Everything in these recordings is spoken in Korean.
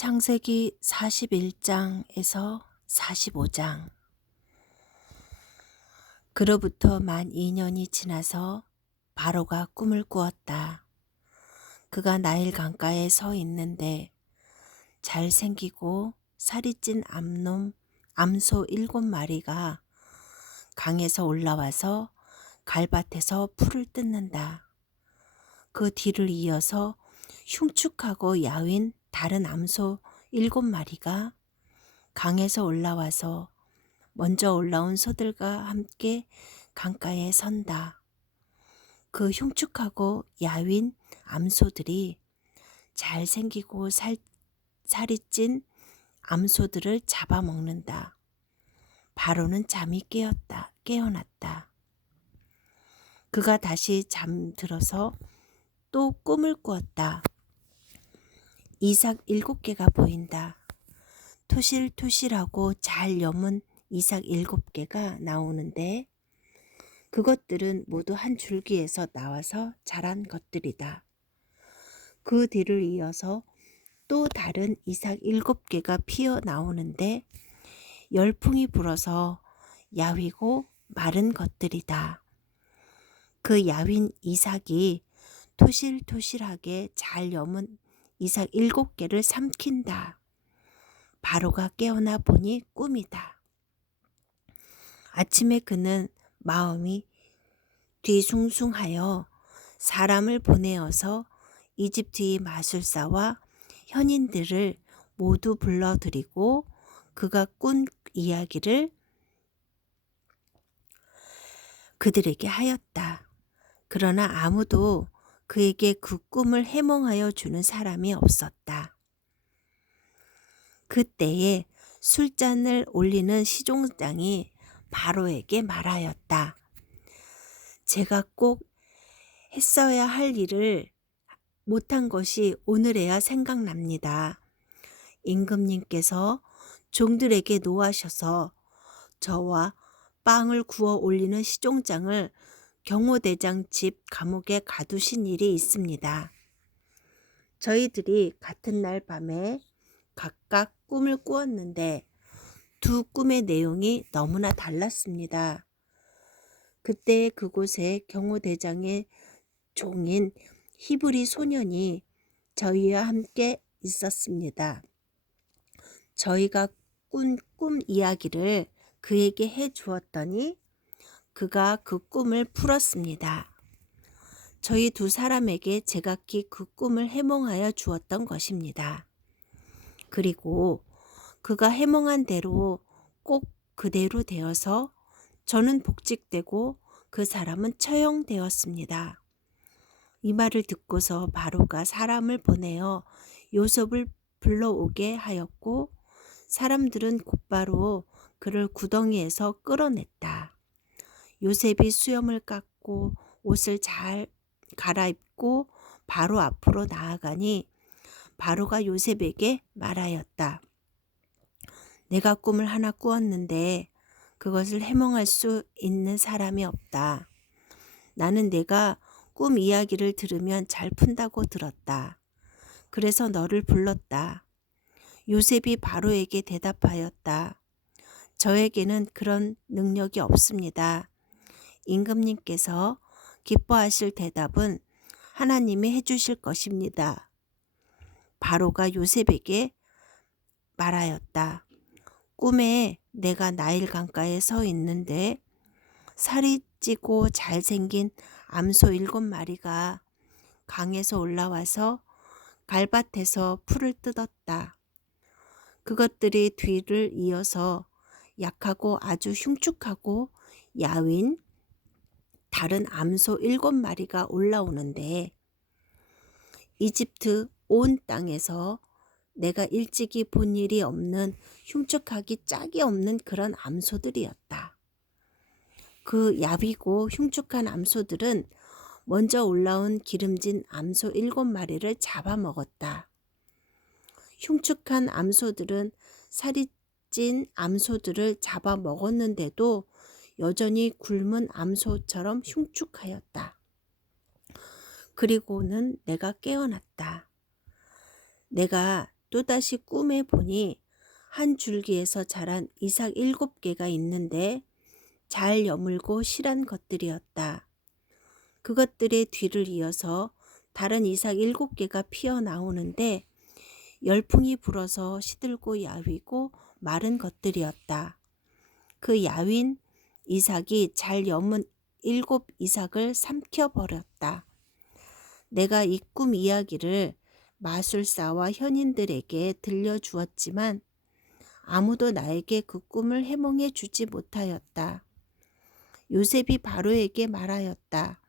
창세기 41장에서 45장. 그로부터 만 2년이 지나서 바로가 꿈을 꾸었다. 그가 나일 강가에 서 있는데 잘생기고 살이 찐 암소 7마리가 강에서 올라와서 갈밭에서 풀을 뜯는다. 그 뒤를 이어서 흉측하고 야윈 다른 암소 7마리가 강에서 올라와서 먼저 올라온 소들과 함께 강가에 선다. 그 흉측하고 야윈 암소들이 잘생기고 살이 찐 암소들을 잡아먹는다. 바로는 잠이 깨어났다. 그가 다시 잠들어서 또 꿈을 꾸었다. 이삭 7개가 보인다. 토실토실하고 잘 여문 이삭 7개가 나오는데 그것들은 모두 한 줄기에서 나와서 자란 것들이다. 그 뒤를 이어서 또 다른 이삭 7개가 피어 나오는데 열풍이 불어서 야위고 마른 것들이다. 그 야윈 이삭이 토실토실하게 잘 여문 이삭 7개를 삼킨다. 바로가 깨어나 보니 꿈이다. 아침에 그는 마음이 뒤숭숭하여 사람을 보내어서 이집트의 마술사와 현인들을 모두 불러들이고 그가 꾼 이야기를 그들에게 하였다. 그러나 아무도 그에게 그 꿈을 해몽하여 주는 사람이 없었다. 그때에 술잔을 올리는 시종장이 바로에게 말하였다. 제가 꼭 했어야 할 일을 못한 것이 오늘에야 생각납니다. 임금님께서 종들에게 노하셔서 저와 빵을 구워 올리는 시종장을 경호대장 집 감옥에 가두신 일이 있습니다. 저희들이 같은 날 밤에 각각 꿈을 꾸었는데 두 꿈의 내용이 너무나 달랐습니다. 그때 그곳에 경호대장의 종인 히브리 소년이 저희와 함께 있었습니다. 저희가 꾼 꿈 이야기를 그에게 해 주었더니 그가 그 꿈을 풀었습니다. 저희 두 사람에게 제각기 그 꿈을 해몽하여 주었던 것입니다. 그리고 그가 해몽한 대로 꼭 그대로 되어서 저는 복직되고 그 사람은 처형되었습니다. 이 말을 듣고서 바로가 사람을 보내어 요셉을 불러오게 하였고 사람들은 곧바로 그를 구덩이에서 끌어냈다. 요셉이 수염을 깎고 옷을 잘 갈아입고 바로 앞으로 나아가니 바로가 요셉에게 말하였다. 내가 꿈을 하나 꾸었는데 그것을 해몽할 수 있는 사람이 없다. 나는 내가 꿈 이야기를 들으면 잘 푼다고 들었다. 그래서 너를 불렀다. 요셉이 바로에게 대답하였다. 저에게는 그런 능력이 없습니다. 임금님께서 기뻐하실 대답은 하나님이 해주실 것입니다. 바로가 요셉에게 말하였다. 꿈에 내가 나일 강가에 서 있는데 살이 찌고 잘생긴 암소 7마리가 강에서 올라와서 갈밭에서 풀을 뜯었다. 그것들이 뒤를 이어서 약하고 아주 흉측하고 야윈 다른 암소 7마리가 올라오는데 이집트 온 땅에서 내가 일찍이 본 일이 없는 흉측하기 짝이 없는 그런 암소들이었다. 그 야위고 흉측한 암소들은 먼저 올라온 기름진 암소 7마리를 잡아먹었다. 흉측한 암소들은 살이 찐 암소들을 잡아먹었는데도 여전히 굶은 암소처럼 흉측하였다. 그리고는 내가 깨어났다. 내가 또다시 꿈에 보니 한 줄기에서 자란 이삭 7개가 있는데 잘 여물고 실한 것들이었다. 그것들의 뒤를 이어서 다른 이삭 7개가 피어나오는데 열풍이 불어서 시들고 야위고 마른 것들이었다. 그 야윈 이삭이 잘 여문 7 이삭을 삼켜버렸다. 내가 이 꿈 이야기를 마술사와 현인들에게 들려주었지만 아무도 나에게 그 꿈을 해몽해 주지 못하였다. 요셉이 바로에게 말하였다.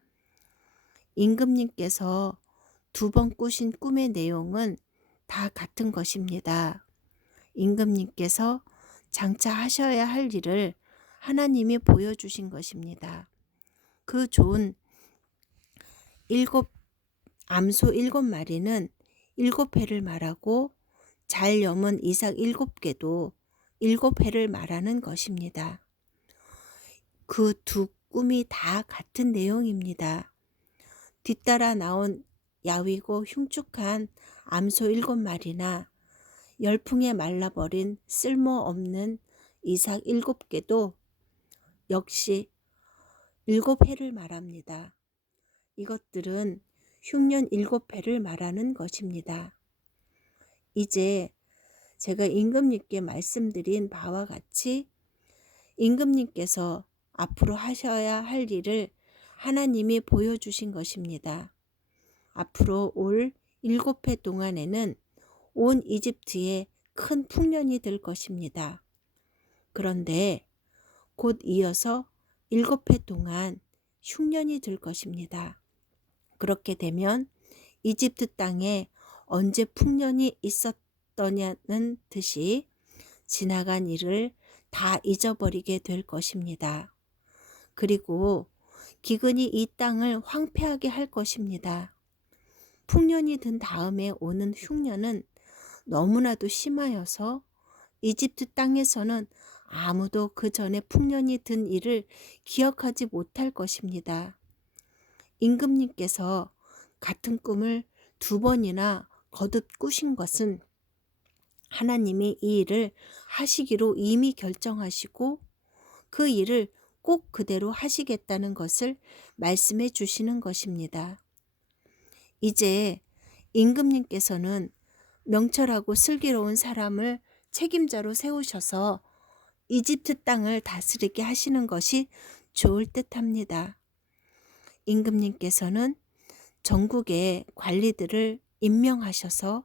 임금님께서 2번 꾸신 꿈의 내용은 다 같은 것입니다. 임금님께서 장차 하셔야 할 일을 하나님이 보여주신 것입니다. 그 좋은 암소 7마리는 7회를 말하고 잘 여문 이삭 7개도 7회를 말하는 것입니다. 그 2 꿈이 다 같은 내용입니다. 뒤따라 나온 야위고 흉측한 암소 7마리나 열풍에 말라버린 쓸모없는 이삭 7개도 역시 7회를 말합니다. 이것들은 흉년 7회를 말하는 것입니다. 이제 제가 임금님께 말씀드린 바와 같이 임금님께서 앞으로 하셔야 할 일을 하나님이 보여주신 것입니다. 앞으로 올 7회 동안에는 온 이집트에 큰 풍년이 될 것입니다. 그런데 곧 이어서 7회 동안 흉년이 될 것입니다. 그렇게 되면 이집트 땅에 언제 풍년이 있었더냐는 듯이 지나간 일을 다 잊어버리게 될 것입니다. 그리고 기근이 이 땅을 황폐하게 할 것입니다. 풍년이 든 다음에 오는 흉년은 너무나도 심하여서 이집트 땅에서는 아무도 그 전에 풍년이 든 일을 기억하지 못할 것입니다. 임금님께서 같은 꿈을 2번이나 거듭 꾸신 것은 하나님이 이 일을 하시기로 이미 결정하시고 그 일을 꼭 그대로 하시겠다는 것을 말씀해 주시는 것입니다. 이제 임금님께서는 명철하고 슬기로운 사람을 책임자로 세우셔서 이집트 땅을 다스리게 하시는 것이 좋을 듯합니다. 임금님께서는 전국의 관리들을 임명하셔서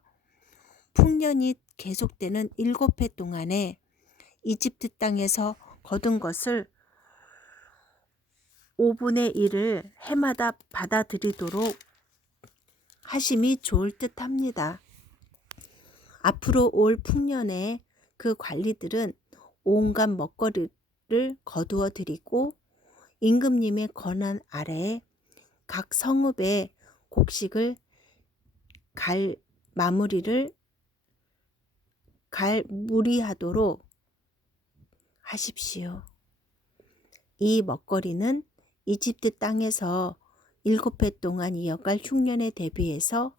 풍년이 계속되는 7회 동안에 이집트 땅에서 거둔 것을 5분의 1을 해마다 받아들이도록 하심이 좋을 듯합니다. 앞으로 올 풍년에 그 관리들은 온갖 먹거리를 거두어 드리고 임금님의 권한 아래에 각 성읍의 곡식을 무리하도록 하십시오. 이 먹거리는 이집트 땅에서 7회 동안 이어갈 흉년에 대비해서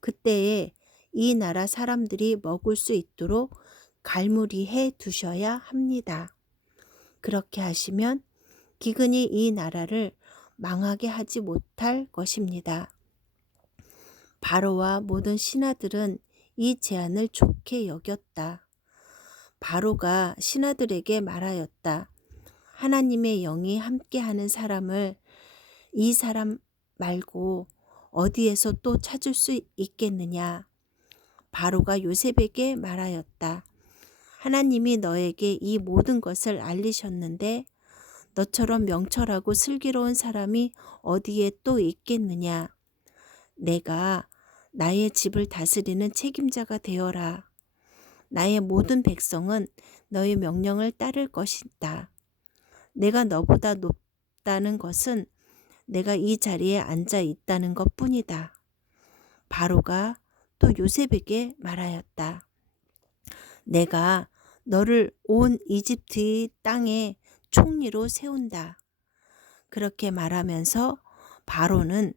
그때에 이 나라 사람들이 먹을 수 있도록 갈무리해 두셔야 합니다. 그렇게 하시면 기근이 이 나라를 망하게 하지 못할 것입니다. 바로와 모든 신하들은 이 제안을 좋게 여겼다. 바로가 신하들에게 말하였다. 하나님의 영이 함께하는 사람을 이 사람 말고 어디에서 또 찾을 수 있겠느냐. 바로가 요셉에게 말하였다. 하나님이 너에게 이 모든 것을 알리셨는데 너처럼 명철하고 슬기로운 사람이 어디에 또 있겠느냐. 내가 나의 집을 다스리는 책임자가 되어라. 나의 모든 백성은 너의 명령을 따를 것이다. 내가 너보다 높다는 것은 내가 이 자리에 앉아 있다는 것뿐이다. 바로가 또 요셉에게 말하였다. 내가 너를 온 이집트의 땅에 총리로 세운다. 그렇게 말하면서 바로는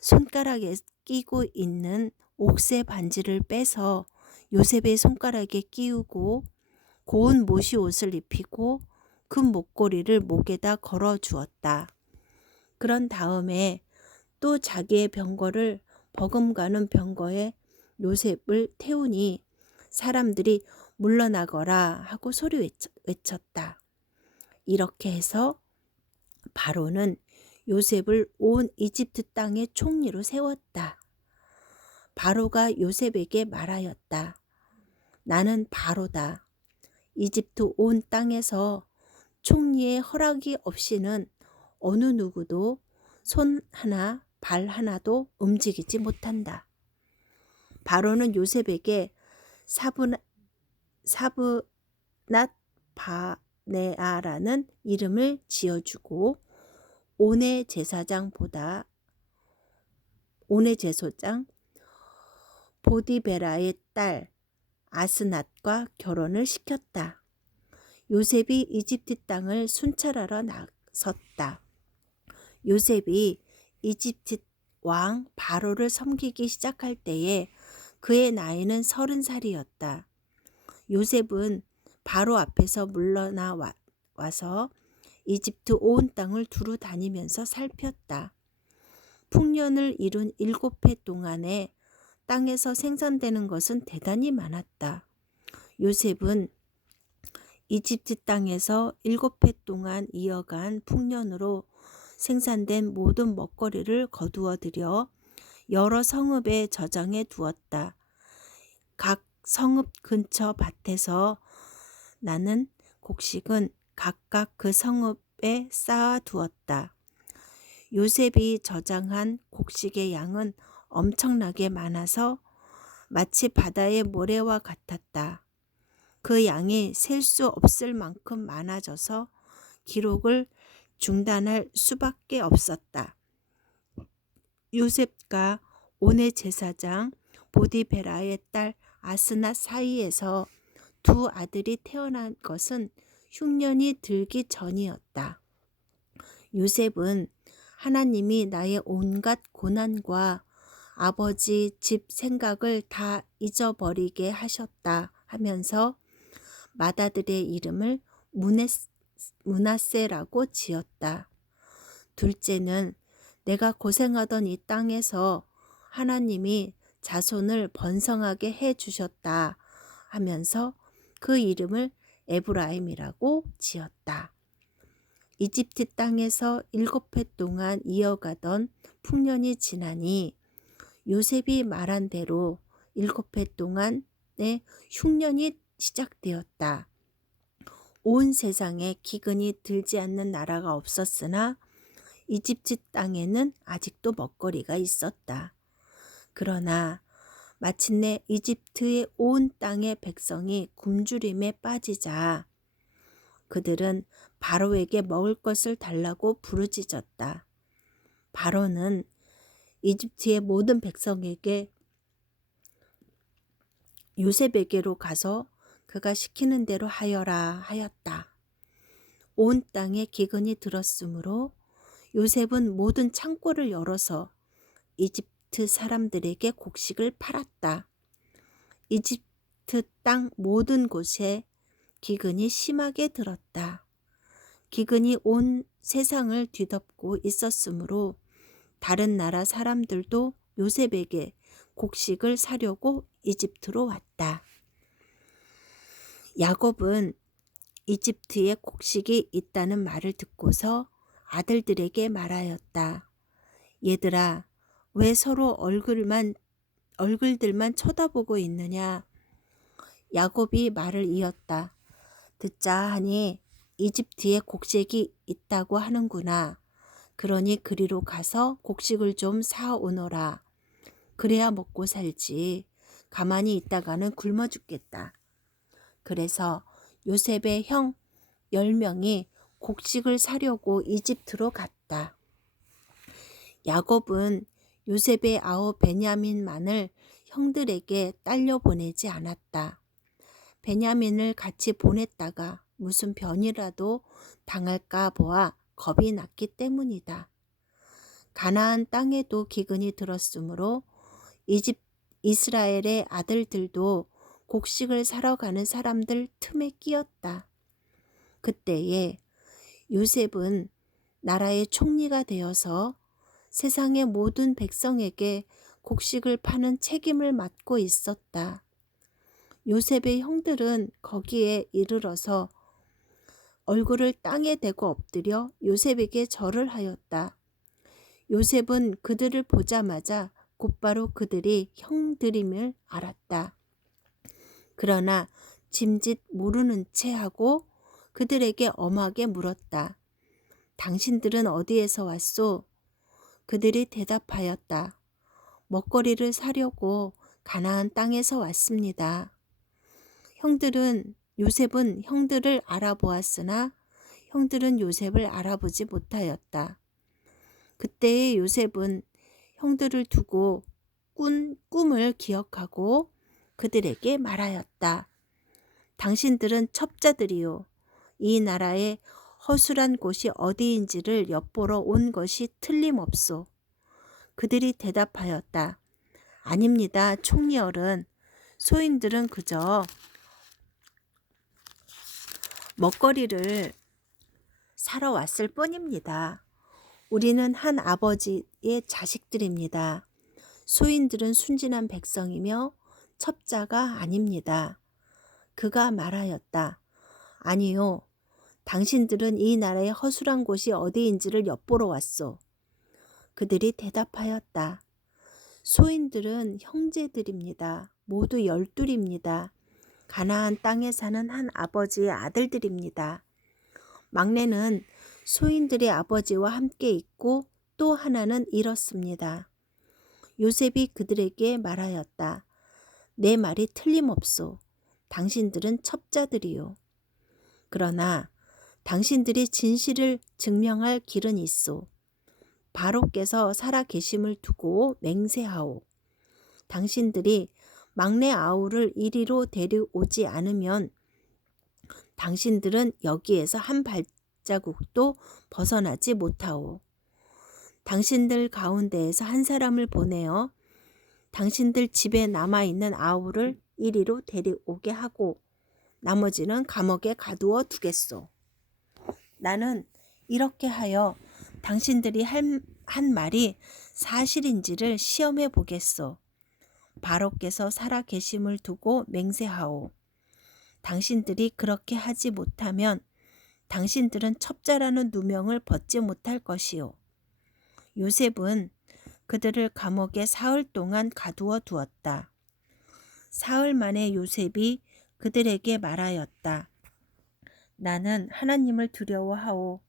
손가락에 끼고 있는 옥새 반지를 빼서 요셉의 손가락에 끼우고 고운 모시 옷을 입히고 금 목걸이를 목에다 걸어 주었다. 그런 다음에 또 자기의 병거를 버금가는 병거에 요셉을 태우니 사람들이 물러나거라 하고 소리 외쳤다. 이렇게 해서 바로는 요셉을 온 이집트 땅의 총리로 세웠다. 바로가 요셉에게 말하였다. 나는 바로다. 이집트 온 땅에서 총리의 허락이 없이는 어느 누구도 손 하나 발 하나도 움직이지 못한다. 바로는 요셉에게 사브낫 바네아라는 이름을 지어주고 온의 제사장 보디베라의 딸 아스낫과 결혼을 시켰다. 요셉이 이집트 땅을 순찰하러 나섰다. 요셉이 이집트 왕 바로를 섬기기 시작할 때에 그의 나이는 30살이었다. 요셉은 바로 앞에서 물러나 와서 이집트 온 땅을 두루 다니면서 살폈다. 풍년을 이룬 7해 동안에 땅에서 생산되는 것은 대단히 많았다. 요셉은 이집트 땅에서 7해 동안 이어간 풍년으로 생산된 모든 먹거리를 거두어 들여 여러 성읍에 저장해 두었다. 각 성읍 근처 밭에서 나는 곡식은 각각 그 성읍에 쌓아 두었다. 요셉이 저장한 곡식의 양은 엄청나게 많아서 마치 바다의 모래와 같았다. 그 양이 셀 수 없을 만큼 많아져서 기록을 중단할 수밖에 없었다. 요셉과 온의 제사장 보디베라의 딸 아스낫 사이에서 두 아들이 태어난 것은 흉년이 들기 전이었다. 요셉은 하나님이 나의 온갖 고난과 아버지 집 생각을 다 잊어버리게 하셨다 하면서 맏아들의 이름을 므낫세라고 지었다. 둘째는 내가 고생하던 이 땅에서 하나님이 자손을 번성하게 해 주셨다 하면서 그 이름을 에브라임이라고 지었다. 이집트 땅에서 7해 동안 이어가던 풍년이 지나니 요셉이 말한 대로 7해 동안의 흉년이 시작되었다. 온 세상에 기근이 들지 않는 나라가 없었으나 이집트 땅에는 아직도 먹거리가 있었다. 그러나 마침내 이집트의 온 땅의 백성이 굶주림에 빠지자 그들은 바로에게 먹을 것을 달라고 부르짖었다. 바로는 이집트의 모든 백성에게 요셉에게로 가서 그가 시키는 대로 하여라 하였다. 온 땅에 기근이 들었으므로 요셉은 모든 창고를 열어서 이집트 사람들에게 곡식을 팔았다. 이집트 땅 모든 곳에 기근이 심하게 들었다. 기근이 온 세상을 뒤덮고 있었으므로 다른 나라 사람들도 요셉에게 곡식을 사려고 이집트로 왔다. 야곱은 이집트에 곡식이 있다는 말을 듣고서 아들들에게 말하였다. 얘들아, 왜 서로 얼굴들만 쳐다보고 있느냐? 야곱이 말을 이었다. 듣자 하니 이집트에 곡식이 있다고 하는구나. 그러니 그리로 가서 곡식을 좀 사오너라. 그래야 먹고 살지. 가만히 있다가는 굶어 죽겠다. 그래서 요셉의 형 10명이 곡식을 사려고 이집트로 갔다. 야곱은 요셉의 아우 베냐민만을 형들에게 딸려 보내지 않았다. 베냐민을 같이 보냈다가 무슨 변이라도 당할까 보아 겁이 났기 때문이다. 가나안 땅에도 기근이 들었으므로 이스라엘의 아들들도 곡식을 사러 가는 사람들 틈에 끼었다. 그때에 요셉은 나라의 총리가 되어서 세상의 모든 백성에게 곡식을 파는 책임을 맡고 있었다. 요셉의 형들은 거기에 이르러서 얼굴을 땅에 대고 엎드려 요셉에게 절을 하였다. 요셉은 그들을 보자마자 곧바로 그들이 형들임을 알았다. 그러나 짐짓 모르는 채 하고 그들에게 엄하게 물었다. 당신들은 어디에서 왔소? 그들이 대답하였다. 먹거리를 사려고 가나안 땅에서 왔습니다. 요셉은 형들을 알아보았으나 형들은 요셉을 알아보지 못하였다. 그때의 요셉은 형들을 두고 꾼 꿈을 기억하고 그들에게 말하였다. 당신들은 첩자들이요. 이 나라의 허술한 곳이 어디인지를 엿보러 온 것이 틀림없소. 그들이 대답하였다. 아닙니다, 총리어른. 소인들은 그저 먹거리를 사러 왔을 뿐입니다. 우리는 한 아버지의 자식들입니다. 소인들은 순진한 백성이며 첩자가 아닙니다. 그가 말하였다. 아니요. 당신들은 이 나라의 허술한 곳이 어디인지를 엿보러 왔소. 그들이 대답하였다. 소인들은 형제들입니다. 모두 12입니다. 가나안 땅에 사는 한 아버지의 아들들입니다. 막내는 소인들의 아버지와 함께 있고 또 하나는 잃었습니다. 요셉이 그들에게 말하였다. 내 말이 틀림없소. 당신들은 첩자들이요. 그러나 당신들이 진실을 증명할 길은 있소. 바로께서 살아 계심을 두고 맹세하오. 당신들이 막내 아우를 이리로 데려오지 않으면 당신들은 여기에서 한 발자국도 벗어나지 못하오. 당신들 가운데에서 한 사람을 보내어 당신들 집에 남아있는 아우를 이리로 데려오게 하고 나머지는 감옥에 가두어 두겠소. 나는 이렇게 하여 당신들이 한 말이 사실인지를 시험해 보겠소. 바로께서 살아 계심을 두고 맹세하오. 당신들이 그렇게 하지 못하면 당신들은 첩자라는 누명을 벗지 못할 것이오. 요셉은 그들을 감옥에 사흘 동안 가두어 두었다. 사흘 만에 요셉이 그들에게 말하였다. 나는 하나님을 두려워하오.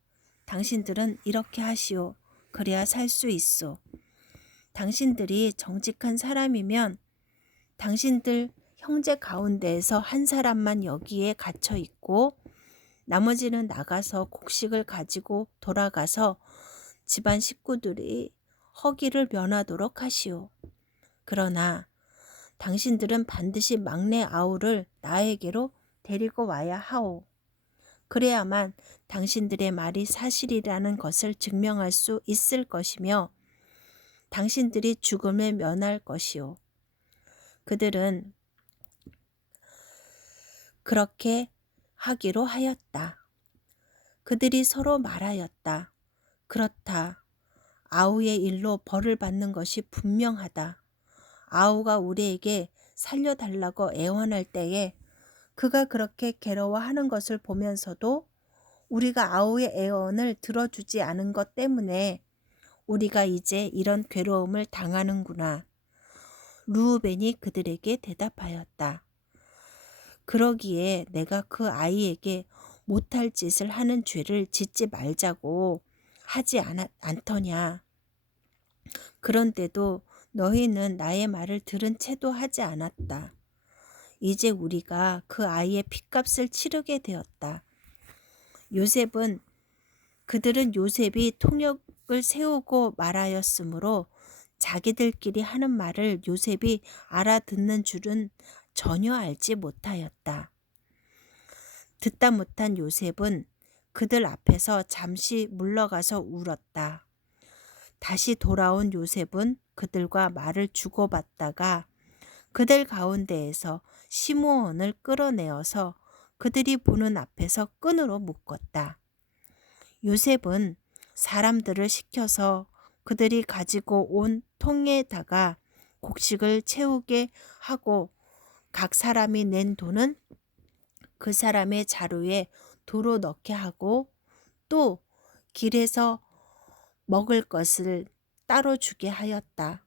당신들은 이렇게 하시오. 그래야 살 수 있소. 당신들이 정직한 사람이면 당신들 형제 가운데에서 한 사람만 여기에 갇혀 있고 나머지는 나가서 곡식을 가지고 돌아가서 집안 식구들이 허기를 면하도록 하시오. 그러나 당신들은 반드시 막내 아우를 나에게로 데리고 와야 하오. 그래야만 당신들의 말이 사실이라는 것을 증명할 수 있을 것이며 당신들이 죽음을 면할 것이오. 그들은 그렇게 하기로 하였다. 그들이 서로 말하였다. 그렇다. 아우의 일로 벌을 받는 것이 분명하다. 아우가 우리에게 살려달라고 애원할 때에 그가 그렇게 괴로워하는 것을 보면서도 우리가 아우의 애원을 들어주지 않은 것 때문에 우리가 이제 이런 괴로움을 당하는구나. 르우벤이 그들에게 대답하였다. 그러기에 내가 그 아이에게 못할 짓을 하는 죄를 짓지 말자고 하지 않더냐. 그런데도 너희는 나의 말을 들은 채도 하지 않았다. 이제 우리가 그 아이의 핏값을 치르게 되었다. 그들은 요셉이 통역을 세우고 말하였으므로 자기들끼리 하는 말을 요셉이 알아듣는 줄은 전혀 알지 못하였다. 듣다 못한 요셉은 그들 앞에서 잠시 물러가서 울었다. 다시 돌아온 요셉은 그들과 말을 주고받다가 그들 가운데에서 시므온을 끌어내어서 그들이 보는 앞에서 끈으로 묶었다. 요셉은 사람들을 시켜서 그들이 가지고 온 통에다가 곡식을 채우게 하고 각 사람이 낸 돈은 그 사람의 자루에 도로 넣게 하고 또 길에서 먹을 것을 따로 주게 하였다.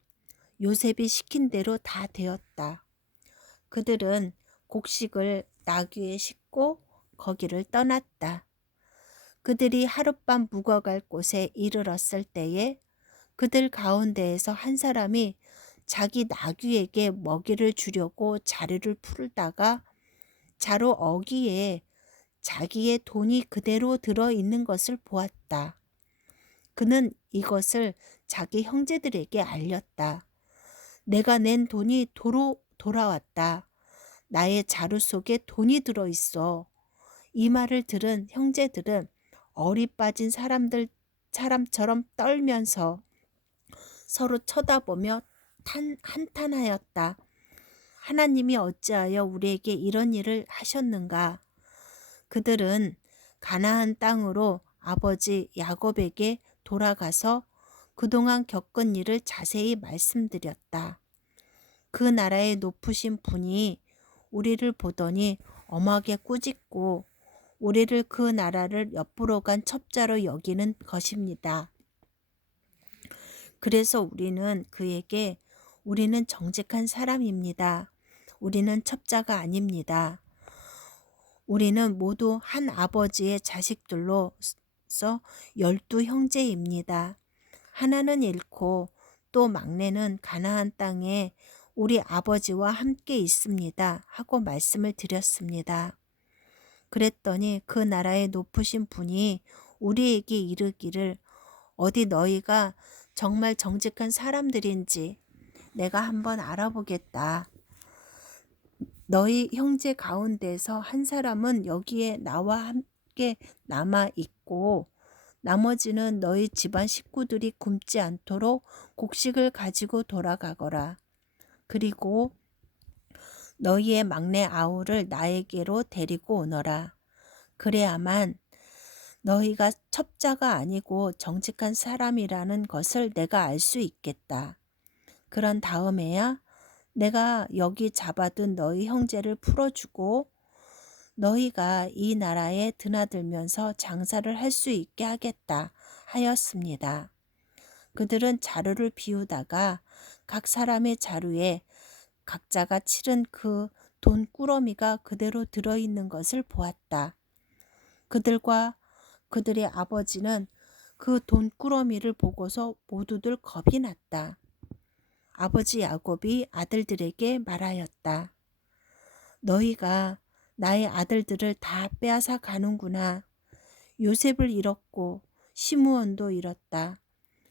요셉이 시킨 대로 다 되었다. 그들은 곡식을 나귀에 싣고 거기를 떠났다. 그들이 하룻밤 묵어갈 곳에 이르렀을 때에 그들 가운데에서 한 사람이 자기 나귀에게 먹이를 주려고 자루를 풀다가 자루 어귀에 자기의 돈이 그대로 들어있는 것을 보았다. 그는 이것을 자기 형제들에게 알렸다. 내가 낸 돈이 도로 돌아왔다. 나의 자루 속에 돈이 들어있어. 이 말을 들은 형제들은 얼이 빠진 사람처럼 떨면서 서로 쳐다보며 한탄하였다. 하나님이 어찌하여 우리에게 이런 일을 하셨는가? 그들은 가나안 땅으로 아버지 야곱에게 돌아가서 그동안 겪은 일을 자세히 말씀드렸다. 그 나라의 높으신 분이 우리를 보더니 엄하게 꾸짖고 우리를 그 나라를 엿보러 간 첩자로 여기는 것입니다. 그래서 우리는 그에게 우리는 정직한 사람입니다. 우리는 첩자가 아닙니다. 우리는 모두 한 아버지의 자식들로서 12 형제입니다. 하나는 잃고 또 막내는 가나안 땅에 우리 아버지와 함께 있습니다. 하고 말씀을 드렸습니다. 그랬더니 그 나라의 높으신 분이 우리에게 이르기를 어디 너희가 정말 정직한 사람들인지 내가 한번 알아보겠다. 너희 형제 가운데서 한 사람은 여기에 나와 함께 남아 있고 나머지는 너희 집안 식구들이 굶지 않도록 곡식을 가지고 돌아가거라. 그리고 너희의 막내 아우를 나에게로 데리고 오너라. 그래야만 너희가 첩자가 아니고 정직한 사람이라는 것을 내가 알 수 있겠다. 그런 다음에야 내가 여기 잡아둔 너희 형제를 풀어주고 너희가 이 나라에 드나들면서 장사를 할 수 있게 하겠다 하였습니다. 그들은 자루를 비우다가 각 사람의 자루에 각자가 치른 그 돈 꾸러미가 그대로 들어있는 것을 보았다. 그들과 그들의 아버지는 그 돈 꾸러미를 보고서 모두들 겁이 났다. 아버지 야곱이 아들들에게 말하였다. 너희가 나의 아들들을 다 빼앗아 가는구나. 요셉을 잃었고 시므온도 잃었다.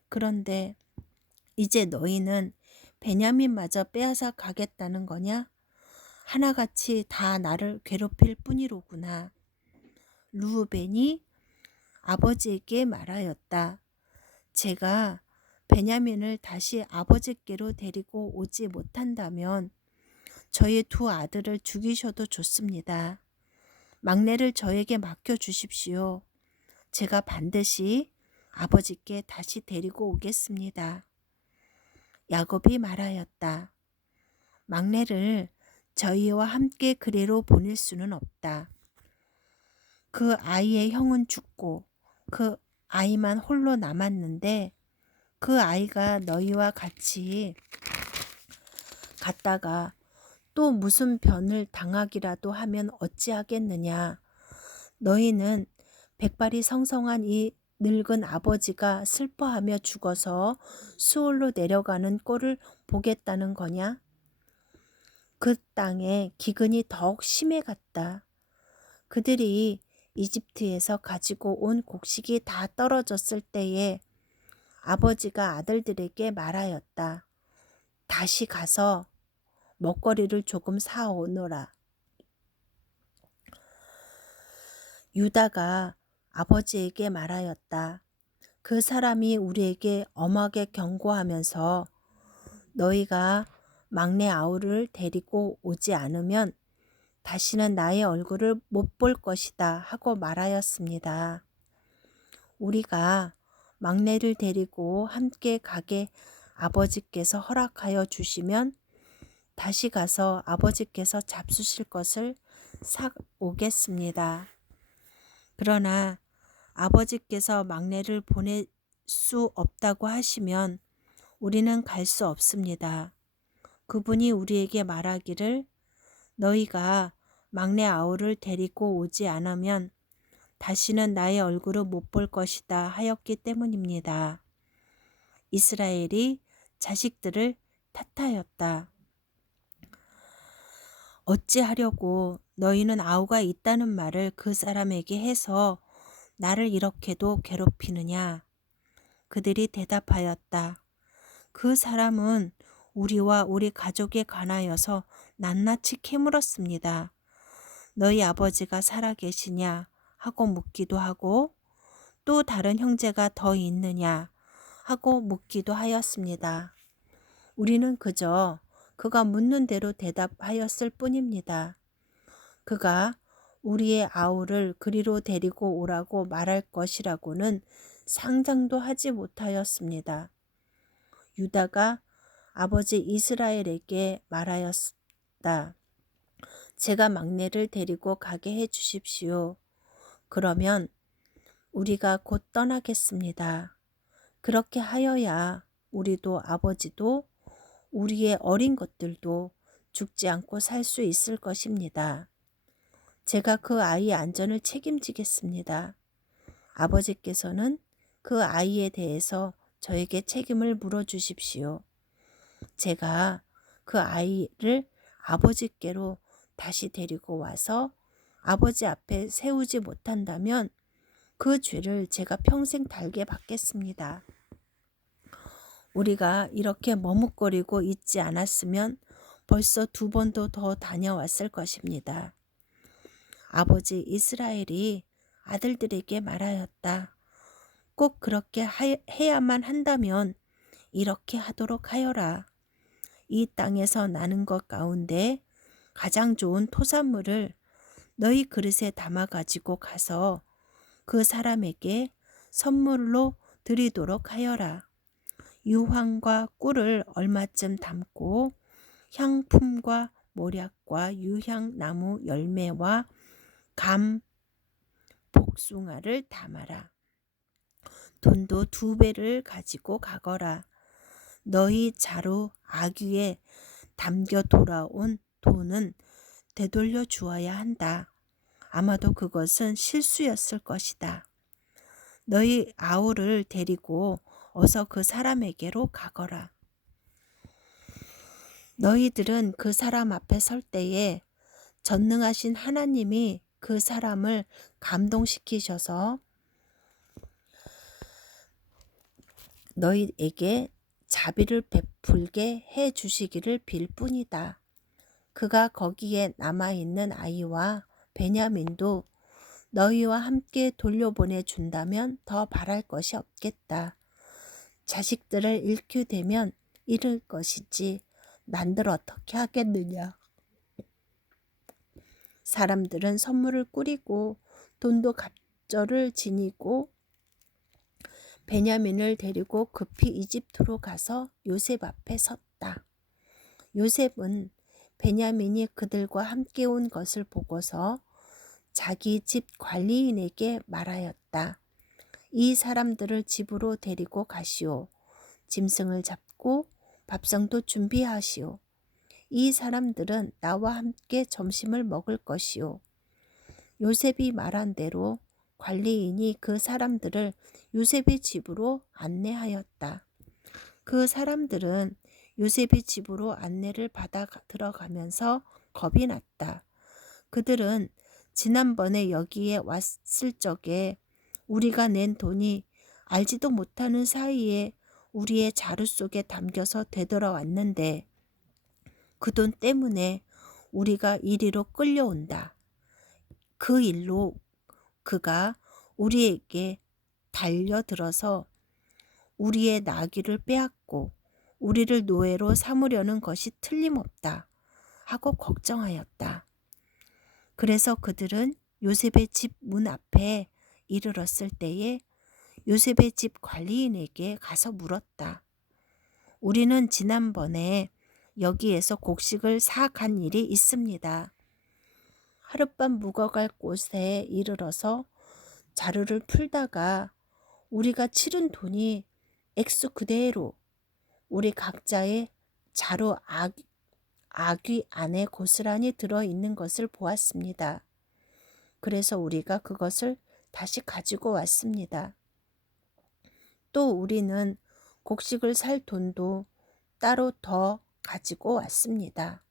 그런데 이제 너희는 베냐민마저 빼앗아 가겠다는 거냐? 하나같이 다 나를 괴롭힐 뿐이로구나. 르우벤이 아버지에게 말하였다. 제가 베냐민을 다시 아버지께로 데리고 오지 못한다면 저의 2 아들을 죽이셔도 좋습니다. 막내를 저에게 맡겨주십시오. 제가 반드시 아버지께 다시 데리고 오겠습니다. 야곱이 말하였다. 막내를 저희와 함께 그리로 보낼 수는 없다. 그 아이의 형은 죽고 그 아이만 홀로 남았는데 그 아이가 너희와 같이 갔다가 또 무슨 변을 당하기라도 하면 어찌하겠느냐. 너희는 백발이 성성한 이 늙은 아버지가 슬퍼하며 죽어서 수월로 내려가는 꼴을 보겠다는 거냐? 그 땅에 기근이 더욱 심해갔다. 그들이 이집트에서 가지고 온 곡식이 다 떨어졌을 때에 아버지가 아들들에게 말하였다. 다시 가서 먹거리를 조금 사오너라. 유다가 아버지에게 말하였다. 그 사람이 우리에게 엄하게 경고하면서 너희가 막내 아우를 데리고 오지 않으면 다시는 나의 얼굴을 못 볼 것이다 하고 말하였습니다. 우리가 막내를 데리고 함께 가게 아버지께서 허락하여 주시면 다시 가서 아버지께서 잡수실 것을 사오겠습니다. 그러나 아버지께서 막내를 보낼 수 없다고 하시면 우리는 갈 수 없습니다. 그분이 우리에게 말하기를 너희가 막내 아우를 데리고 오지 않으면 다시는 나의 얼굴을 못 볼 것이다 하였기 때문입니다. 이스라엘이 자식들을 탓하였다. 어찌하려고 너희는 아우가 있다는 말을 그 사람에게 해서 나를 이렇게도 괴롭히느냐? 그들이 대답하였다. 그 사람은 우리와 우리 가족에 관하여서 낱낱이 캐물었습니다. 너희 아버지가 살아계시냐 하고 묻기도 하고 또 다른 형제가 더 있느냐 하고 묻기도 하였습니다. 우리는 그저 그가 묻는 대로 대답하였을 뿐입니다. 그가 우리의 아우를 그리로 데리고 오라고 말할 것이라고는 상상도 하지 못하였습니다. 유다가 아버지 이스라엘에게 말하였다. 제가 막내를 데리고 가게 해 주십시오. 그러면 우리가 곧 떠나겠습니다. 그렇게 하여야 우리도 아버지도 우리의 어린 것들도 죽지 않고 살 수 있을 것입니다. 제가 그 아이의 안전을 책임지겠습니다. 아버지께서는 그 아이에 대해서 저에게 책임을 물어주십시오. 제가 그 아이를 아버지께로 다시 데리고 와서 아버지 앞에 세우지 못한다면 그 죄를 제가 평생 달게 받겠습니다. 우리가 이렇게 머뭇거리고 있지 않았으면 벌써 2번도 더 다녀왔을 것입니다. 아버지 이스라엘이 아들들에게 말하였다. 꼭 그렇게 해야만 한다면 이렇게 하도록 하여라. 이 땅에서 나는 것 가운데 가장 좋은 토산물을 너희 그릇에 담아 가지고 가서 그 사람에게 선물로 드리도록 하여라. 유황과 꿀을 얼마쯤 담고 향품과 모략과 유향나무 열매와 감, 복숭아를 담아라. 돈도 2배를 가지고 가거라. 너희 자루 아귀에 담겨 돌아온 돈은 되돌려 주어야 한다. 아마도 그것은 실수였을 것이다. 너희 아우를 데리고 어서 그 사람에게로 가거라. 너희들은 그 사람 앞에 설 때에 전능하신 하나님이 그 사람을 감동시키셔서 너희에게 자비를 베풀게 해 주시기를 빌 뿐이다. 그가 거기에 남아있는 아이와 베냐민도 너희와 함께 돌려보내 준다면 더 바랄 것이 없겠다. 자식들을 잃게 되면 잃을 것이지 난들 어떻게 하겠느냐. 사람들은 선물을 꾸리고 돈도 갑절을 지니고 베냐민을 데리고 급히 이집트로 가서 요셉 앞에 섰다. 요셉은 베냐민이 그들과 함께 온 것을 보고서 자기 집 관리인에게 말하였다. 이 사람들을 집으로 데리고 가시오. 짐승을 잡고 밥상도 준비하시오. 이 사람들은 나와 함께 점심을 먹을 것이오. 요셉이 말한 대로 관리인이 그 사람들을 요셉의 집으로 안내하였다. 그 사람들은 요셉의 집으로 안내를 받아 들어가면서 겁이 났다. 그들은 지난번에 여기에 왔을 적에 우리가 낸 돈이 알지도 못하는 사이에 우리의 자루 속에 담겨서 되돌아왔는데 그 돈 때문에 우리가 이리로 끌려온다. 그 일로 그가 우리에게 달려들어서 우리의 나귀를 빼앗고 우리를 노예로 삼으려는 것이 틀림없다 하고 걱정하였다. 그래서 그들은 요셉의 집 문 앞에 이르렀을 때에 요셉의 집 관리인에게 가서 물었다. 우리는 지난번에 여기에서 곡식을 사간 일이 있습니다. 하룻밤 묵어갈 곳에 이르러서 자루를 풀다가 우리가 치른 돈이 액수 그대로 우리 각자의 자루 아귀 안에 고스란히 들어있는 것을 보았습니다. 그래서 우리가 그것을 다시 가지고 왔습니다. 또 우리는 곡식을 살 돈도 따로 더 가지고 왔습니다.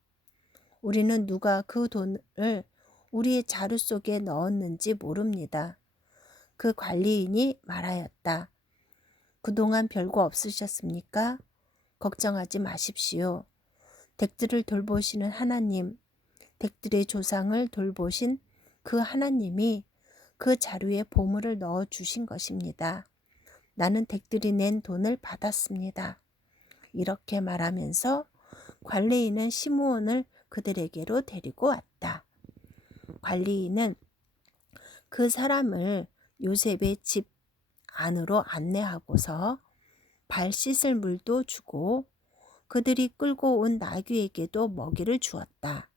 우리는 누가 그 돈을 우리의 자루 속에 넣었는지 모릅니다. 그 관리인이 말하였다. 그동안 별거 없으셨습니까? 걱정하지 마십시오. 댁들을 돌보시는 하나님, 댁들의 조상을 돌보신 그 하나님이 그 자루에 보물을 넣어 주신 것입니다. 나는 댁들이 낸 돈을 받았습니다. 이렇게 말하면서 관리인은 시므온을 그들에게로 데리고 왔다. 관리인은 그 사람을 요셉의 집 안으로 안내하고서 발 씻을 물도 주고 그들이 끌고 온 나귀에게도 먹이를 주었다.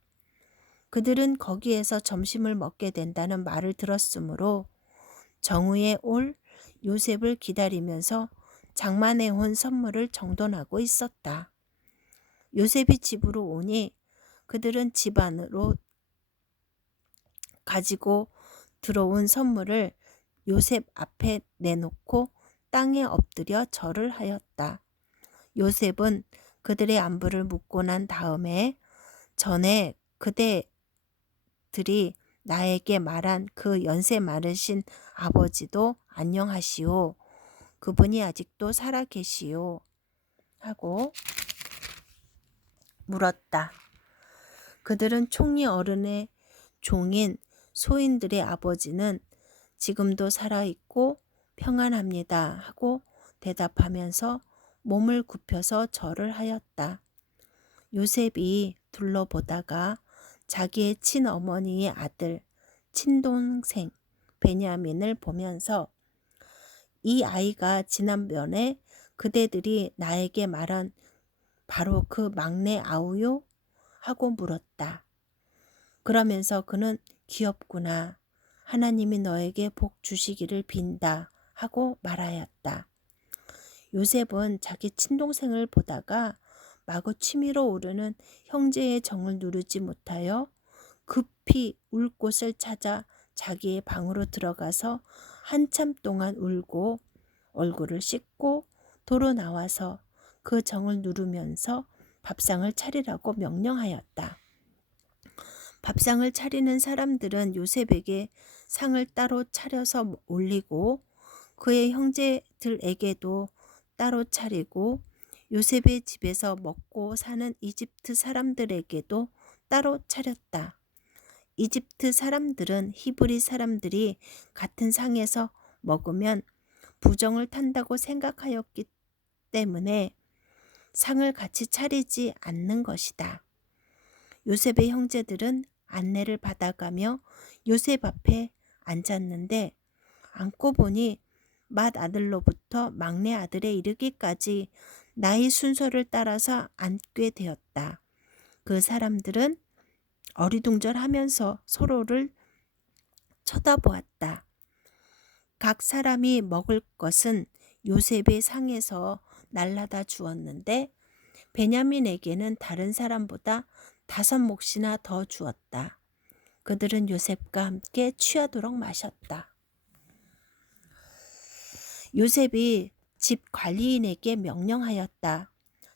그들은 거기에서 점심을 먹게 된다는 말을 들었으므로 정오에 올 요셉을 기다리면서 장만해 온 선물을 정돈하고 있었다. 요셉이 집으로 오니 그들은 집 안으로 가지고 들어온 선물을 요셉 앞에 내놓고 땅에 엎드려 절을 하였다. 요셉은 그들의 안부를 묻고 난 다음에 전에 그대들이 나에게 말한 그 연세 많으신 아버지도 안녕하시오. 그분이 아직도 살아 계시오. 하고 물었다. 그들은 총리 어른의 종인 소인들의 아버지는 지금도 살아있고 평안합니다 하고 대답하면서 몸을 굽혀서 절을 하였다. 요셉이 둘러보다가 자기의 친어머니의 아들, 친동생 베냐민을 보면서 이 아이가 지난번에 그대들이 나에게 말한 바로 그 막내 아우요? 하고 물었다. 그러면서 그는 귀엽구나. 하나님이 너에게 복 주시기를 빈다 하고 말하였다. 요셉은 자기 친동생을 보다가 마구 치밀어 오르는 형제의 정을 누르지 못하여 급히 울 곳을 찾아 자기의 방으로 들어가서 한참 동안 울고 얼굴을 씻고 도로 나와서 그 정을 누르면서 밥상을 차리라고 명령하였다. 밥상을 차리는 사람들은 요셉에게 상을 따로 차려서 올리고 그의 형제들에게도 따로 차리고 요셉의 집에서 먹고 사는 이집트 사람들에게도 따로 차렸다. 이집트 사람들은 히브리 사람들이 같은 상에서 먹으면 부정을 탄다고 생각하였기 때문에 상을 같이 차리지 않는 것이다. 요셉의 형제들은 안내를 받아가며 요셉 앞에 앉았는데 앉고 보니 맏아들로부터 막내 아들에 이르기까지 나이 순서를 따라서 앉게 되었다. 그 사람들은 어리둥절하면서 서로를 쳐다보았다. 각 사람이 먹을 것은 요셉의 상에서 날라다 주었는데 베냐민에게는 다른 사람보다 5몫이나 더 주었다. 그들은 요셉과 함께 취하도록 마셨다. 요셉이 집 관리인에게 명령하였다.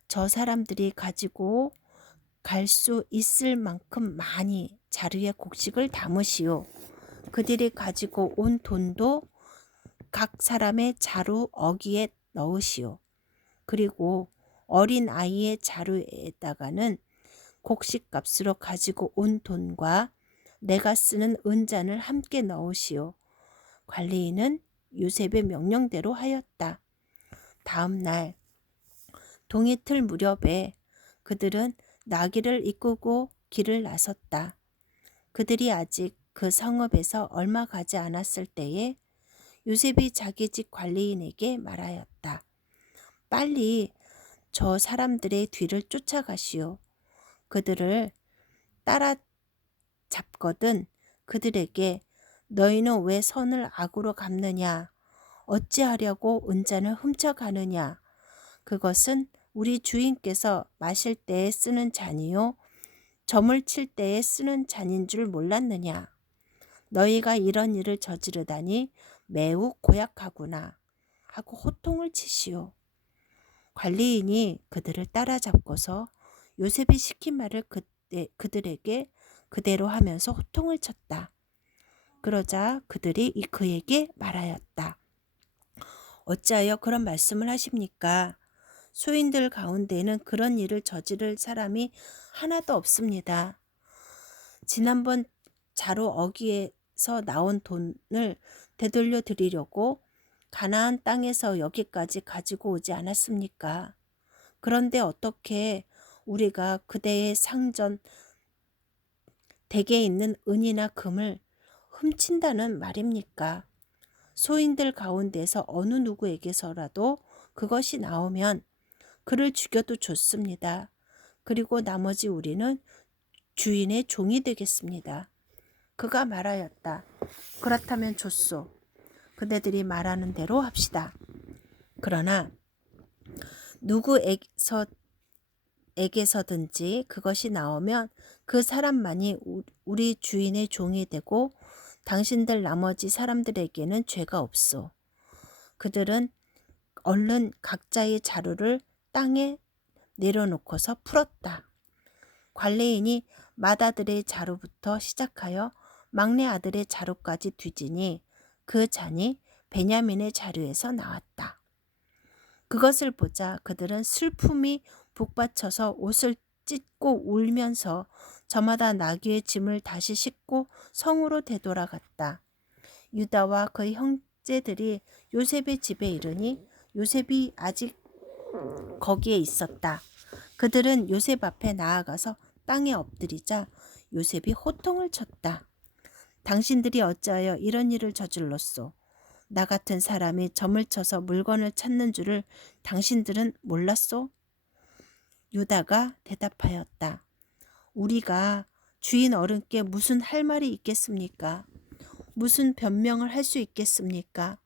저 사람들이 가지고 갈 수 있을 만큼 많이 자루에 곡식을 담으시오. 그들이 가지고 온 돈도 각 사람의 자루 어기에 넣으시오. 그리고 어린 아이의 자루에다가는 곡식값으로 가지고 온 돈과 내가 쓰는 은잔을 함께 넣으시오. 관리인은 요셉의 명령대로 하였다. 다음 날 동이틀 무렵에 그들은 나귀를 이끌고 길을 나섰다. 그들이 아직 그 성읍에서 얼마 가지 않았을 때에 요셉이 자기 집 관리인에게 말하였다. 빨리 저 사람들의 뒤를 쫓아가시오. 그들을 따라잡거든 그들에게 너희는 왜 선을 악으로 갚느냐? 어찌하려고 은잔을 훔쳐가느냐? 그것은 우리 주인께서 마실 때에 쓰는 잔이요 점을 칠 때에 쓰는 잔인 줄 몰랐느냐? 너희가 이런 일을 저지르다니 매우 고약하구나 하고 호통을 치시오. 관리인이 그들을 따라잡고서 요셉이 시킨 말을 그들에게 그대로 하면서 호통을 쳤다. 그러자 그들이 그에게 말하였다. 어찌하여 그런 말씀을 하십니까? 소인들 가운데는 그런 일을 저지를 사람이 하나도 없습니다. 지난번 자로 어기에서 나온 돈을 되돌려 드리려고 가나안 땅에서 여기까지 가지고 오지 않았습니까? 그런데 어떻게 우리가 그대의 상전 댁에 있는 은이나 금을 훔친다는 말입니까? 소인들 가운데서 어느 누구에게서라도 그것이 나오면 그를 죽여도 좋습니다. 그리고 나머지 우리는 주인의 종이 되겠습니다. 그가 말하였다. 그렇다면 좋소. 그대들이 말하는 대로 합시다. 그러나 누구에게서든지 그것이 나오면 그 사람만이 우리 주인의 종이 되고 당신들 나머지 사람들에게는 죄가 없소. 그들은 얼른 각자의 자루를 땅에 내려놓고서 풀었다. 관리인이 맏아들의 자루부터 시작하여 막내 아들의 자루까지 뒤지니 그 잔이 베냐민의 자루에서 나왔다. 그것을 보자 그들은 슬픔이 북받쳐서 옷을 찢고 울면서 저마다 나귀의 짐을 다시 싣고 성으로 되돌아갔다. 유다와 그의 형제들이 요셉의 집에 이르니 요셉이 아직 거기에 있었다. 그들은 요셉 앞에 나아가서 땅에 엎드리자 요셉이 호통을 쳤다. 당신들이 어찌하여 이런 일을 저질렀소? 나 같은 사람이 점을 쳐서 물건을 찾는 줄을 당신들은 몰랐소? 유다가 대답하였다. 우리가 주인 어른께 무슨 할 말이 있겠습니까? 무슨 변명을 할 수 있겠습니까?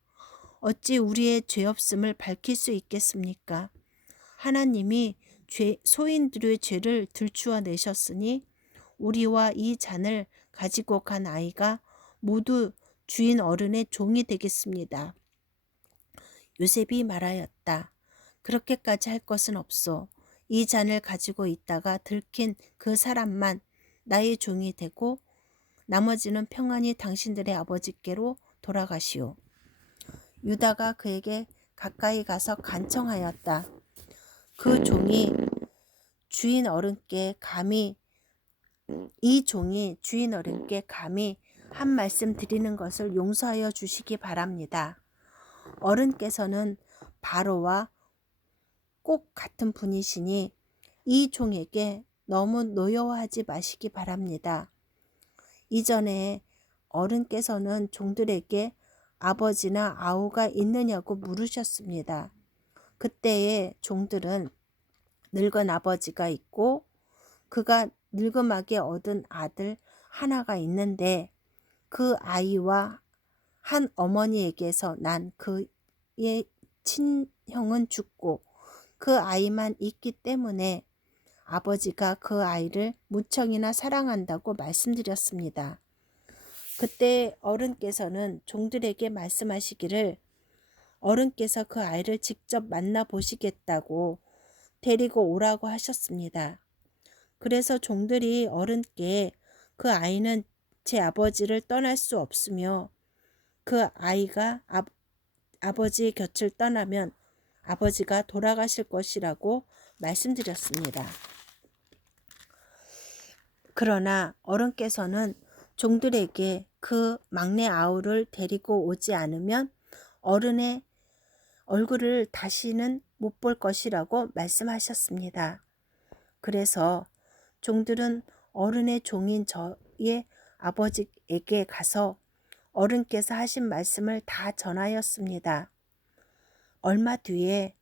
어찌 우리의 죄 없음을 밝힐 수 있겠습니까? 하나님이 소인들의 죄를 들추어 내셨으니 우리와 이 잔을 가지고 간 아이가 모두 주인 어른의 종이 되겠습니다. 요셉이 말하였다. 그렇게까지 할 것은 없소. 이 잔을 가지고 있다가 들킨 그 사람만 나의 종이 되고 나머지는 평안히 당신들의 아버지께로 돌아가시오. 유다가 그에게 가까이 가서 간청하였다. 그 종이 주인 어른께 감히 한 말씀 드리는 것을 용서하여 주시기 바랍니다. 어른께서는 바로와 꼭 같은 분이시니 이 종에게 너무 노여워하지 마시기 바랍니다. 이전에 어른께서는 종들에게 아버지나 아우가 있느냐고 물으셨습니다. 그때의 종들은 늙은 아버지가 있고 그가 늙음하게 얻은 아들 하나가 있는데 그 아이와 한 어머니에게서 난 그의 친형은 죽고 그 아이만 있기 때문에 아버지가 그 아이를 무척이나 사랑한다고 말씀드렸습니다. 그때 어른께서는 종들에게 말씀하시기를 어른께서 그 아이를 직접 만나보시겠다고 데리고 오라고 하셨습니다. 그래서 종들이 어른께 그 아이는 제 아버지를 떠날 수 없으며 그 아이가 아버지의 곁을 떠나면 아버지가 돌아가실 것이라고 말씀드렸습니다. 그러나 어른께서는 종들에게 그 막내 아우를 데리고 오지 않으면 어른의 얼굴을 다시는 못 볼 것이라고 말씀하셨습니다. 그래서 종들은 어른의 종인 저의 아버지에게 가서 어른께서 하신 말씀을 다 전하였습니다. 얼마 뒤에